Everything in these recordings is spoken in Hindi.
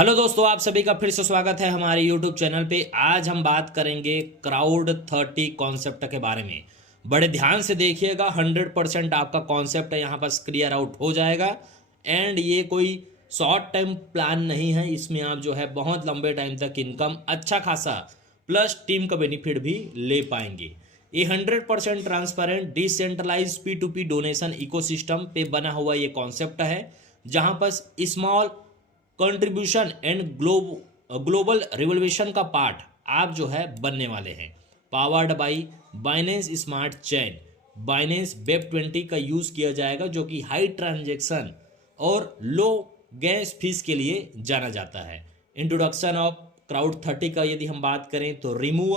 हेलो दोस्तों, आप सभी का फिर से स्वागत है हमारे यूट्यूब चैनल पे। आज हम बात करेंगे क्राउड 30 कॉन्सेप्ट के बारे में। बड़े ध्यान से देखिएगा, 100% आपका कॉन्सेप्ट यहाँ पर क्लियर आउट हो जाएगा। एंड ये कोई शॉर्ट टाइम प्लान नहीं है, इसमें आप जो है बहुत लंबे टाइम तक इनकम अच्छा खासा प्लस टीम का बेनिफिट भी ले पाएंगे। ये 100% transparent decentralise P2P donation ecosystem पे बना हुआ ये कॉन्सेप्ट है, जहाँ पर small contribution and global revolution का पार्ट आप जो है बनने वाले हैं। Powered by Binance smart chain, Binance web 20 का यूज़ किया जाएगा, जो कि हाई ट्रांजेक्शन और लो गैस फीस के लिए जाना जाता है। इंट्रोडक्शन ऑफ क्राउड 30 का यदि हम बात करें तो रिमूव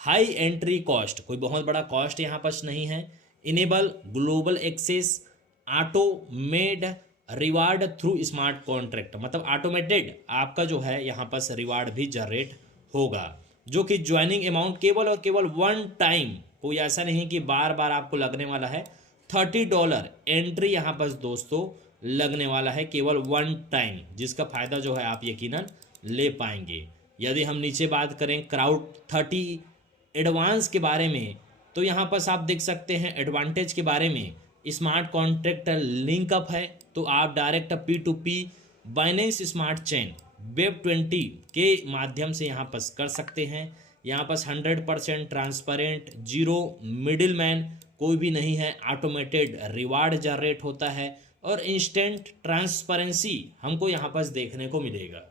हाई एंट्री कॉस्ट, कोई बहुत बड़ा कॉस्ट यहाँ पर नहीं है। Enable global access, automated reward through smart contract, मतलब ऑटोमेटेड आपका जो है यहाँ पर रिवार्ड भी जनरेट होगा, जो कि ज्वाइनिंग अमाउंट केवल और केवल वन टाइम, कोई ऐसा नहीं कि बार बार आपको लगने वाला है। $30 एंट्री यहाँ पर दोस्तों लगने वाला है केवल वन टाइम, जिसका फ़ायदा जो है आप यकीनन ले पाएंगे। यदि हम नीचे बात करें क्राउड 30 एडवांस के बारे में, तो यहाँ पर आप देख सकते हैं एडवांटेज के बारे में। स्मार्ट कॉन्ट्रैक्ट लिंकअप है, तो आप direct P2P Binance smart chain web 20 के माध्यम से यहाँ पर कर सकते हैं। यहाँ पर 100% ट्रांसपेरेंट, जीरो मिडिल मैन, कोई भी नहीं है। ऑटोमेटेड रिवार्ड जनरेट होता है और इंस्टेंट ट्रांसपेरेंसी हमको यहाँ पर देखने को मिलेगा।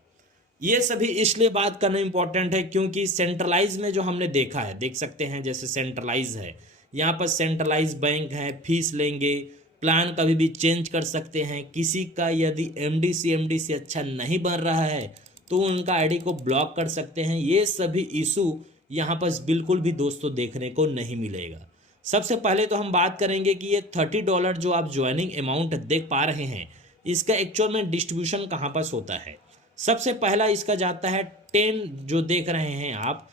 ये सभी इसलिए बात करना इंपॉर्टेंट है क्योंकि सेंट्रलाइज में जो हमने देखा है, देख सकते हैं जैसे सेंट्रलाइज है, यहाँ पर सेंट्रलाइज बैंक है, फीस लेंगे, प्लान कभी भी चेंज कर सकते हैं। किसी का यदि MD से अच्छा नहीं बन रहा है तो उनका आईडी को ब्लॉक कर सकते हैं। ये सभी इशू यहाँ पर बिल्कुल भी दोस्तों देखने को नहीं मिलेगा। सबसे पहले तो हम बात करेंगे कि ये $30 जो आप ज्वाइनिंग अमाउंट देख पा रहे हैं, इसका एक्चुअल में डिस्ट्रीब्यूशन कहाँ पर होता है। सबसे पहला इसका जाता है 10, जो देख रहे हैं आप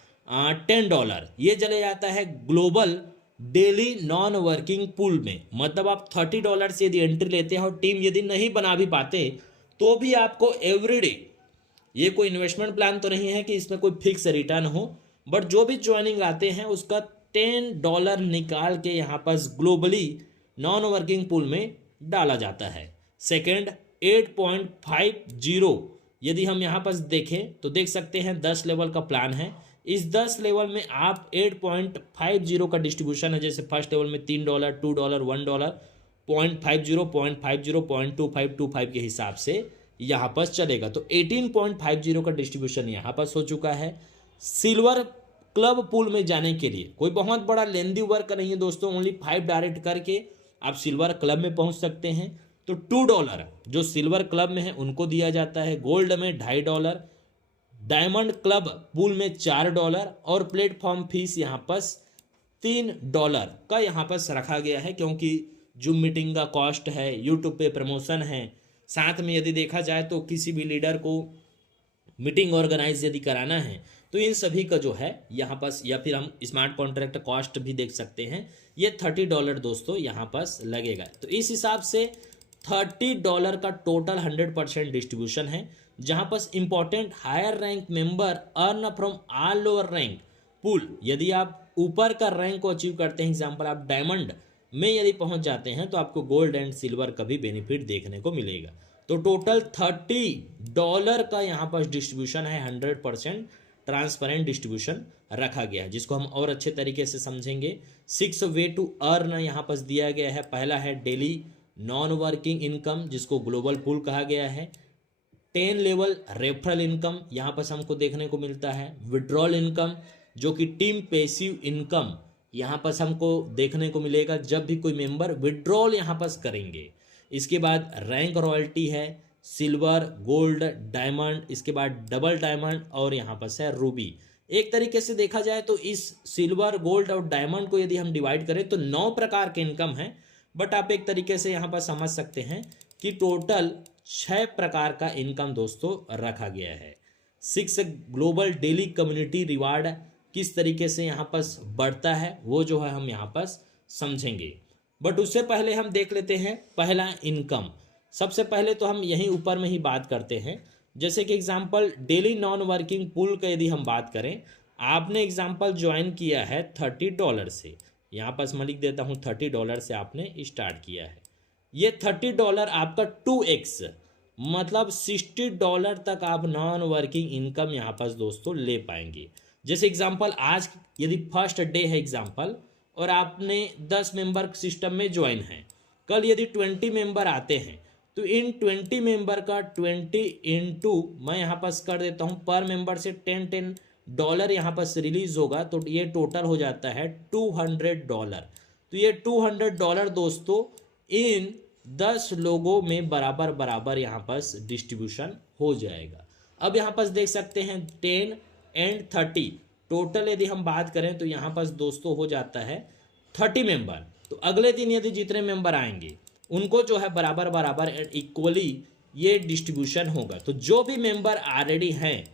$10, ये चले जाता है global daily non working pool में। मतलब आप $30 से यदि एंट्री लेते हैं और टीम यदि नहीं बना भी पाते तो भी आपको एवरीडे, ये कोई इन्वेस्टमेंट प्लान तो नहीं है कि इसमें कोई फिक्स रिटर्न हो, बट जो भी ज्वाइनिंग लाते हैं उसका $10 निकाल के यहाँ पर ग्लोबली नॉन वर्किंग पूल में डाला जाता है। सेकेंड 8.50, यदि हम यहाँ पर देखें तो देख सकते हैं 10 लेवल का प्लान है। इस 10 लेवल में आप 8.50 का डिस्ट्रीब्यूशन है। जैसे फर्स्ट लेवल में $3, $2, $1, 0.50, 0.50, 0.25 के हिसाब से यहाँ पर चलेगा। तो 18.50 का डिस्ट्रीब्यूशन यहाँ पर हो चुका है। सिल्वर क्लब पूल में जाने के लिए कोई बहुत बड़ा लेंदी वर्क नहीं है दोस्तों, ओनली 5 डायरेक्ट करके आप सिल्वर क्लब में पहुँच सकते हैं। तो $2 जो सिल्वर क्लब में है उनको दिया जाता है। गोल्ड में $2.5, डायमंड क्लब पूल में $4 और प्लेटफॉर्म फीस यहाँ पर $3 का यहाँ पर रखा गया है, क्योंकि जूम मीटिंग का कॉस्ट है, यूट्यूब पे प्रमोशन है, साथ में यदि देखा जाए तो किसी भी लीडर को मीटिंग ऑर्गेनाइज यदि कराना है तो इन सभी का जो है यहाँ पर, या फिर हम स्मार्ट कॉन्ट्रैक्ट कॉस्ट भी देख सकते हैं, ये $30 दोस्तों यहाँ पर लगेगा। तो इस हिसाब से $30 का टोटल 100% डिस्ट्रीब्यूशन है, जहां पर important higher rank member earn from all lower rank pool. यदि आप ऊपर का रैंक को अचीव करते हैं, एग्जांपल आप डायमंड में यदि पहुंच जाते हैं तो आपको गोल्ड एंड सिल्वर का भी बेनिफिट देखने को मिलेगा। तो टोटल $30 का यहाँ पर डिस्ट्रीब्यूशन है, 100% ट्रांसपेरेंट डिस्ट्रीब्यूशन रखा गया है, जिसको हम और अच्छे तरीके से समझेंगे। 6 वे टू अर्न यहाँ पर दिया गया है। पहला है डेली नॉन वर्किंग इनकम, जिसको ग्लोबल पूल कहा गया है। 10 लेवल रेफरल इनकम यहाँ पर हमको देखने को मिलता है। विड्रॉल इनकम, जो कि टीम पैसिव इनकम यहाँ पर हमको देखने को मिलेगा जब भी कोई मेंबर विड्रॉल यहाँ पर करेंगे। इसके बाद रैंक रॉयल्टी है, सिल्वर, गोल्ड, डायमंड, इसके बाद डबल डायमंड और यहाँ पर है रूबी। एक तरीके से देखा जाए तो इस सिल्वर, गोल्ड और डायमंड को यदि हम डिवाइड करें तो 9 प्रकार के इनकम है, बट आप एक तरीके से यहाँ पर समझ सकते हैं कि टोटल 6 प्रकार का इनकम दोस्तों रखा गया है। 6 ग्लोबल डेली कम्युनिटी रिवार्ड किस तरीके से यहाँ पर बढ़ता है वो जो है हम यहाँ पर समझेंगे, बट उससे पहले हम देख लेते हैं पहला इनकम। सबसे पहले तो हम यहीं ऊपर में ही बात करते हैं जैसे कि example daily non working pool का यदि हम बात करें, आपने एग्जांपल ज्वाइन किया है $30 से, यहाँ पास मैं लिख देता हूँ $30 से आपने स्टार्ट किया है। ये $30 आपका 2x मतलब $60 तक आप नॉन वर्किंग इनकम यहाँ पास दोस्तों ले पाएंगे। जैसे एग्जांपल आज यदि फर्स्ट डे है एग्जांपल, और आपने 10 मेंबर सिस्टम में ज्वाइन है, कल यदि 20 मेंबर आते हैं तो इन 20 मेंबर का 20 इंटू मैं यहाँ पास कर देता हूँ पर मेंबर से $10 यहाँ पास रिलीज होगा, तो ये टोटल हो जाता है $200। तो ये $200 दोस्तों इन 10 लोगों में बराबर बराबर यहाँ पास डिस्ट्रीब्यूशन हो जाएगा। अब यहाँ पास देख सकते हैं 10 एंड 30 टोटल यदि हम बात करें तो यहाँ पास दोस्तों हो जाता है 30 मेंबर। तो अगले दिन यदि जितने मेंबर आएंगे उनको जो है बराबर बराबर इक्वली ये डिस्ट्रीब्यूशन होगा। तो जो भी मेंबर ऑलरेडी हैं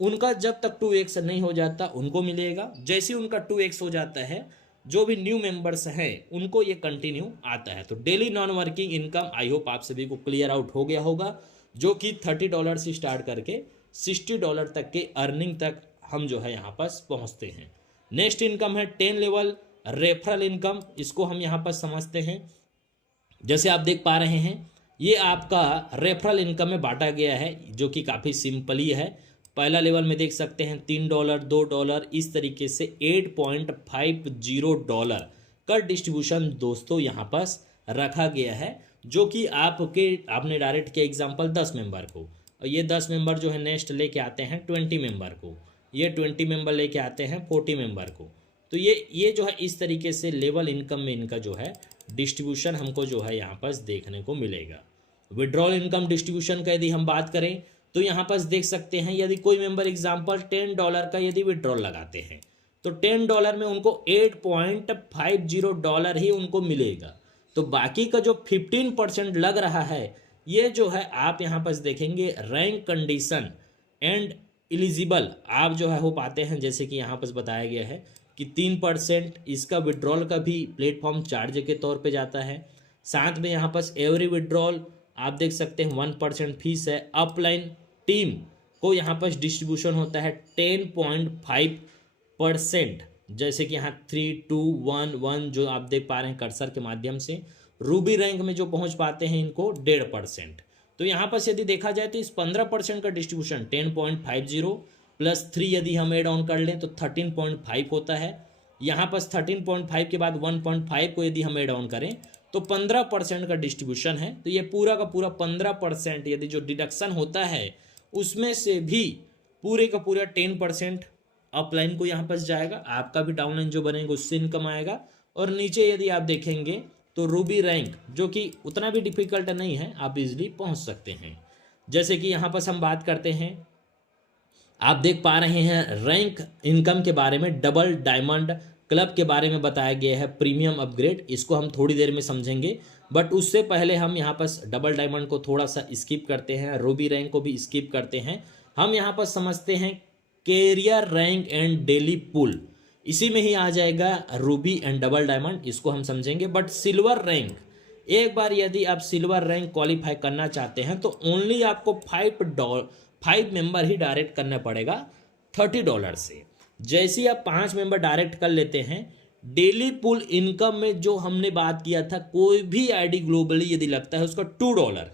उनका जब तक 2x नहीं हो जाता उनको मिलेगा, जैसे ही उनका 2x हो जाता है जो भी न्यू मेंबर्स हैं उनको ये कंटिन्यू आता है। तो daily non working income I hope आप सभी को क्लियर आउट हो गया होगा, जो कि $30 से स्टार्ट करके $60 तक के अर्निंग तक हम जो है यहाँ पास पहुँचते हैं। नेक्स्ट इनकम है 10 लेवल रेफरल इनकम, इसको हम यहाँ पर समझते हैं। जैसे आप देख पा रहे हैं ये आपका रेफरल इनकम में बांटा गया है, जो कि काफ़ी सिंपल ही है। पहला लेवल में देख सकते हैं $3, $2, इस तरीके से $8.50 का डिस्ट्रीब्यूशन दोस्तों यहाँ पास रखा गया है, जो कि आपने डायरेक्ट किया एग्जांपल 10 मेंबर को, और ये 10 मेंबर जो है नेक्स्ट लेके आते हैं 20 मेंबर को, ये 20 मेंबर लेके आते हैं 40 मेंबर को। तो ये जो है इस तरीके से लेवल इनकम में इनका जो है डिस्ट्रीब्यूशन हमको जो है यहाँ पास देखने को मिलेगा। विड्रॉल इनकम डिस्ट्रीब्यूशन का यदि हम बात करें तो यहाँ पास देख सकते हैं यदि कोई मेंबर एग्जांपल $10 का यदि विड्रॉल लगाते हैं तो $10 में उनको $8.50 ही उनको मिलेगा। तो बाकी का जो 15% लग रहा है ये जो है आप यहाँ पास देखेंगे रैंक कंडीशन एंड एलिजिबल आप जो है हो पाते हैं। जैसे कि यहाँ पास बताया गया है कि 3% इसका विड्रॉल का भी प्लेटफॉर्म चार्ज के तौर पे जाता है। साथ में यहाँ पास एवरी विड्रॉल आप देख सकते हैं 1% फीस है। अपलाइन टीम को यहाँ पास डिस्ट्रीब्यूशन होता है 10.5%, जैसे कि यहाँ 3, 2, 1, 1 जो आप देख पा रहे हैं कर्सर के माध्यम से। रूबी रैंक में जो पहुँच पाते हैं इनको 1.5%। तो यहाँ पास यदि देखा जाए तो इस 15% का डिस्ट्रीब्यूशन 10.50 प्लस 3 यदि हम एड ऑन कर लें तो 13.5 होता है। यहाँ पास 13.5 के बाद 1.5 को यदि हम एड ऑन करें तो 15% का डिस्ट्रीब्यूशन है। तो ये पूरा का पूरा 15% यदि जो डिडक्शन होता है उसमें से भी पूरे का पूरा 10% अपलाइन को यहाँ पास जाएगा। आपका भी डाउनलाइन जो बनेगा उससे इनकम आएगा। और नीचे यदि आप देखेंगे तो रूबी रैंक जो कि उतना भी डिफिकल्ट नहीं है, आप इजीली पहुँच सकते हैं। जैसे कि यहाँ पास हम बात करते हैं, आप देख पा रहे हैं रैंक इनकम के बारे में डबल डायमंड क्लब के बारे में बताया गया है प्रीमियम अपग्रेड, इसको हम थोड़ी देर में समझेंगे। बट उससे पहले हम यहाँ पास डबल डायमंड को थोड़ा सा स्किप करते हैं, रूबी रैंक को भी स्किप करते हैं। हम यहाँ पर समझते हैं कैरियर रैंक एंड डेली पुल, इसी में ही आ जाएगा रूबी एंड डबल डायमंड, इसको हम समझेंगे। बट सिल्वर रैंक, एक बार यदि आप सिल्वर रैंक क्वालिफाई करना चाहते हैं तो ओनली आपको 5 मेंबर ही डायरेक्ट करना पड़ेगा $30 से। जैसे ही आप 5 मेंबर डायरेक्ट कर लेते हैं, डेली पुल इनकम में जो हमने बात किया था कोई भी आईडी ग्लोबली यदि लगता है उसका $2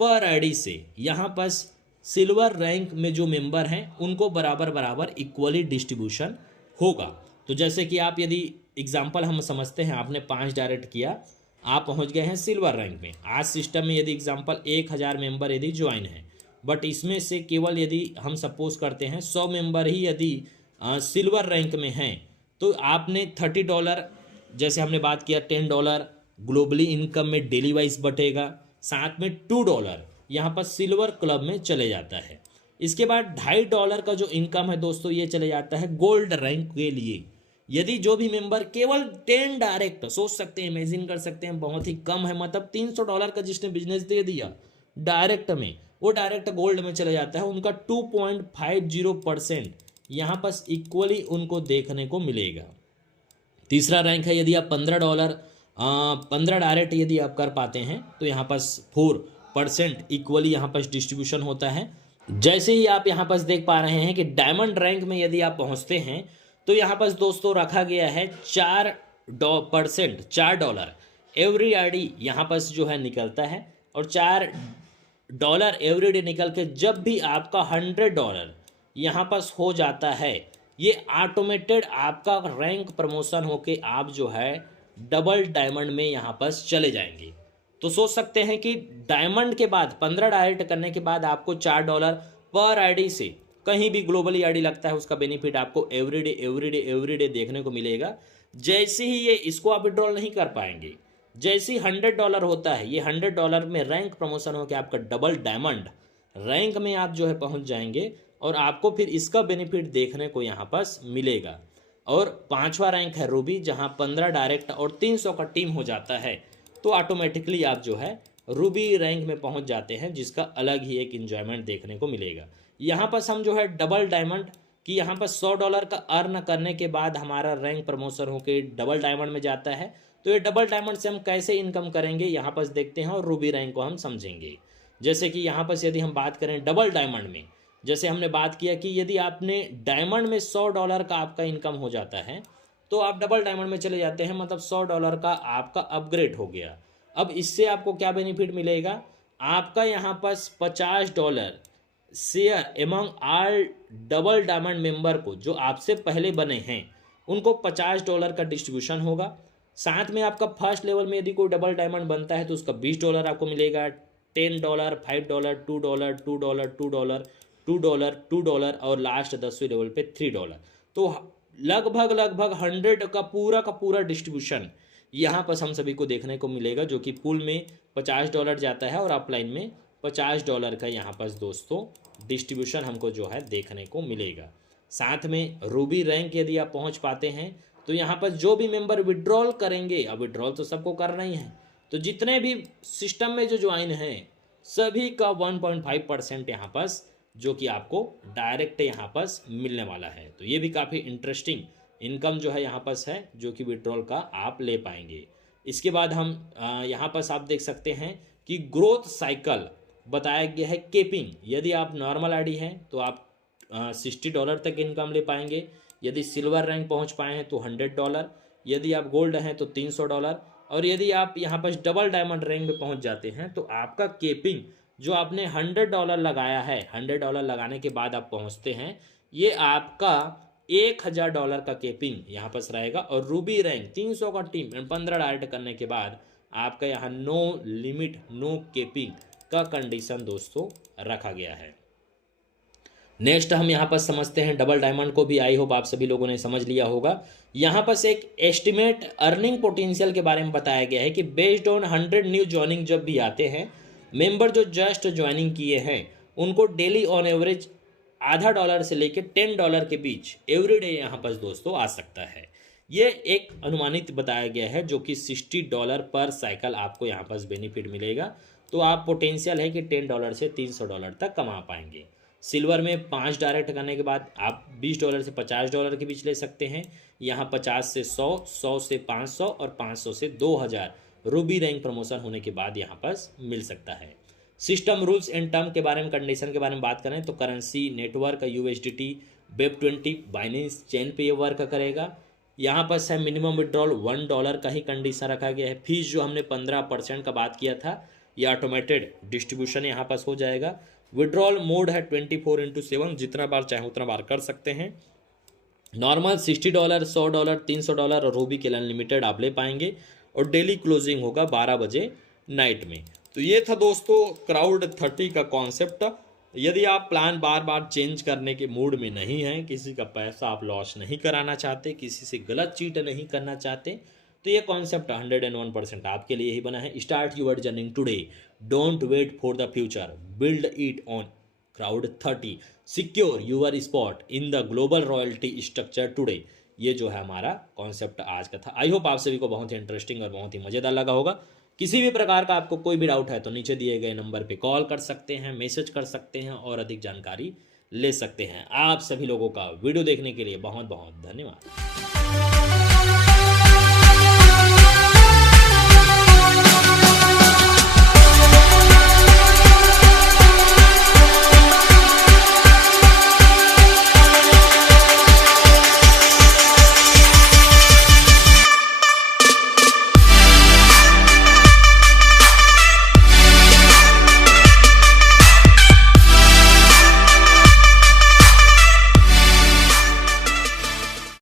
पर आईडी से यहाँ पास सिल्वर रैंक में जो मेंबर हैं उनको बराबर बराबर इक्वली डिस्ट्रीब्यूशन होगा। तो जैसे कि आप यदि एग्जांपल हम समझते हैं, आपने 5 डायरेक्ट किया, आप पहुंच गए हैं सिल्वर रैंक में। आज सिस्टम में यदि एग्जांपल 1000 मेंबर यदि ज्वाइन है, बट इसमें से केवल यदि हम सपोज करते हैं 100 मेंबर ही यदि सिल्वर रैंक में हैं तो आपने $30 जैसे हमने बात किया $10 ग्लोबली इनकम में डेली वाइज बटेगा, साथ में $2 यहाँ पर सिल्वर क्लब में चले जाता है। इसके बाद $2.5 का जो इनकम है दोस्तों ये चले जाता है गोल्ड रैंक के लिए। यदि जो भी मेंबर केवल 10 डायरेक्ट, सोच सकते हैं, इमेजिन कर सकते हैं, बहुत ही कम है, मतलब $300 का जिसने बिजनेस दे दिया डायरेक्ट में, वो डायरेक्ट गोल्ड में चले जाता है। उनका 2.50% यहाँ पर इक्वली उनको देखने को मिलेगा। तीसरा रैंक है, यदि आप $15 डायरेक्ट यदि आप कर पाते हैं तो यहाँ पर 4% इक्वली यहाँ पर डिस्ट्रीब्यूशन होता है। जैसे ही आप यहाँ पास देख पा रहे हैं कि डायमंड रैंक में यदि आप पहुँचते हैं तो यहाँ पास दोस्तों रखा गया है 4% एवरी आईडी यहाँ पास जो है निकलता है, और $4 एवरी डे निकल के जब भी आपका $100 यहाँ पास हो जाता है, ये ऑटोमेटेड आपका रैंक प्रमोशन होके आप जो है डबल डायमंड में यहाँ पास चले जाएंगे। तो सोच सकते हैं कि डायमंड के बाद 15 डायरेक्ट करने के बाद आपको $4 पर आईडी से कहीं भी ग्लोबली आईडी लगता है उसका बेनिफिट आपको एवरीडे देखने को मिलेगा। जैसे ही ये इसको आप विड्रॉल नहीं कर पाएंगे, जैसे ही $100 होता है, ये $100 में रैंक प्रमोशन होकर आपका डबल डायमंड रैंक में आप जो है पहुंच जाएंगे और आपको फिर इसका बेनिफिट देखने को यहाँ पास मिलेगा। और 5वां रैंक है रूबी, जहाँ 15 डायरेक्ट और 300 का टीम हो जाता है तो ऑटोमेटिकली आप जो है रूबी रैंक में पहुंच जाते हैं, जिसका अलग ही एक इन्जॉयमेंट देखने को मिलेगा। यहाँ पर हम जो है डबल डायमंड की यहाँ पर $100 का अर्न करने के बाद हमारा रैंक प्रमोशन होकर डबल डायमंड में जाता है। तो ये डबल डायमंड से हम कैसे इनकम करेंगे यहाँ पर देखते हैं और रूबी रैंक को हम समझेंगे। जैसे कि यहाँ पर यदि हम बात करें डबल डायमंड में, जैसे हमने बात किया कि यदि आपने डायमंड में $100 का आपका इनकम हो जाता है तो आप डबल डायमंड में चले जाते हैं, मतलब $100 का आपका अपग्रेड हो गया। अब इससे आपको क्या बेनिफिट मिलेगा, आपका यहाँ पर $50 share among all double diamond member को जो आपसे पहले बने हैं उनको $50 का डिस्ट्रीब्यूशन होगा। साथ में आपका फर्स्ट लेवल में यदि कोई डबल डायमंड बनता है तो उसका $20 आपको मिलेगा, $10, $5, $2, $2, $2, $2 और लास्ट 10वें लेवल पे $3। तो लगभग 100 का पूरा डिस्ट्रीब्यूशन यहाँ पर हम सभी को देखने को मिलेगा, जो कि पूल में $50 जाता है और अपलाइन में $50 का यहाँ पर दोस्तों डिस्ट्रीब्यूशन हमको जो है देखने को मिलेगा। साथ में रूबी रैंक यदि आप पहुँच पाते हैं तो यहाँ पर जो भी मेंबर विड्रॉल करेंगे, अब विड्रॉल तो सबको करना ही है, तो जितने भी सिस्टम में जो ज्वाइन हैं सभी का 1.5% यहाँ पर जो कि आपको डायरेक्ट यहाँ पास मिलने वाला है। तो ये भी काफ़ी इंटरेस्टिंग इनकम जो है यहाँ पास है, जो कि विड्रॉल का आप ले पाएंगे। इसके बाद हम यहाँ पास आप देख सकते हैं कि ग्रोथ साइकिल बताया गया है। केपिंग, यदि आप नॉर्मल आईडी हैं तो आप $60 तक इनकम ले पाएंगे, यदि सिल्वर रैंक पहुँच पाए हैं तो $100, यदि आप गोल्ड हैं तो $300, और यदि आप यहाँ पर डबल डायमंड रैंक में पहुँच जाते हैं तो आपका केपिंग जो आपने $100 लगाया है, $100 लगाने के बाद आप पहुंचते हैं, ये आपका $1000 का केपिंग यहाँ पर रहेगा। और रूबी रैंक 300 का टीम 15 डायरेक्ट करने के बाद आपका यहाँ नो लिमिट नो केपिंग का कंडीशन दोस्तों रखा गया है। नेक्स्ट हम यहाँ पर समझते हैं डबल डायमंड को भी। आई होप आप सभी लोगों ने समझ लिया होगा। यहाँ पर एक एस्टिमेट अर्निंग पोटेंशियल के बारे में बताया गया है कि बेस्ड ऑन 100 न्यू ज्वाइनिंग जब भी आते हैं, मेंबर जो जस्ट ज्वाइनिंग किए हैं उनको डेली ऑन एवरेज $0.5 से लेकर $10 के बीच एवरीडे यहाँ पर दोस्तों आ सकता है। ये एक अनुमानित बताया गया है, जो कि $60 पर साइकिल आपको यहाँ पर बेनिफिट मिलेगा। तो आप पोटेंशियल है कि $10 से $300 तक कमा पाएंगे। सिल्वर में 5 डायरेक्ट करने के बाद आप $20 से $50 के बीच ले सकते हैं। यहाँ 50 से 100, 100 से 500 और 500 से 2000 रूबी रैंक प्रमोशन होने के बाद यहाँ पर मिल सकता है। सिस्टम रूल्स एंड टर्म के बारे में, कंडीशन के बारे में बात करें तो currency network USDT Web20 Binance chain पे ये वर्क करेगा। यहाँ पर है मिनिमम विड्रॉल $1 का ही कंडीशन रखा गया है। फीस जो हमने 15% का बात किया था, ये ऑटोमेटेड डिस्ट्रीब्यूशन यहाँ पर हो जाएगा। विड्रॉल मोड है 24/7, जितना बार चाहे उतना बार कर सकते हैं। नॉर्मल $60, $100, $300 और रूबी के लिए अनलिमिटेड आप ले पाएंगे, और डेली क्लोजिंग होगा 12 बजे नाइट में। तो ये था दोस्तों Crowd30 का कॉन्सेप्ट। यदि आप प्लान बार बार चेंज करने के मूड में नहीं हैं, किसी का पैसा आप लॉस नहीं कराना चाहते, किसी से गलत चीट नहीं करना चाहते, तो ये कॉन्सेप्ट 101% आपके लिए ही बना है। Start your journey today, don't wait for the future, build it on Crowd30, secure your spot in the global royalty structure today. ये जो है हमारा कॉन्सेप्ट आज का था। आई होप आप सभी को बहुत ही इंटरेस्टिंग और बहुत ही मज़ेदार लगा होगा। किसी भी प्रकार का आपको कोई भी डाउट है तो नीचे दिए गए नंबर पे कॉल कर सकते हैं, मैसेज कर सकते हैं और अधिक जानकारी ले सकते हैं। आप सभी लोगों का वीडियो देखने के लिए बहुत बहुत धन्यवाद।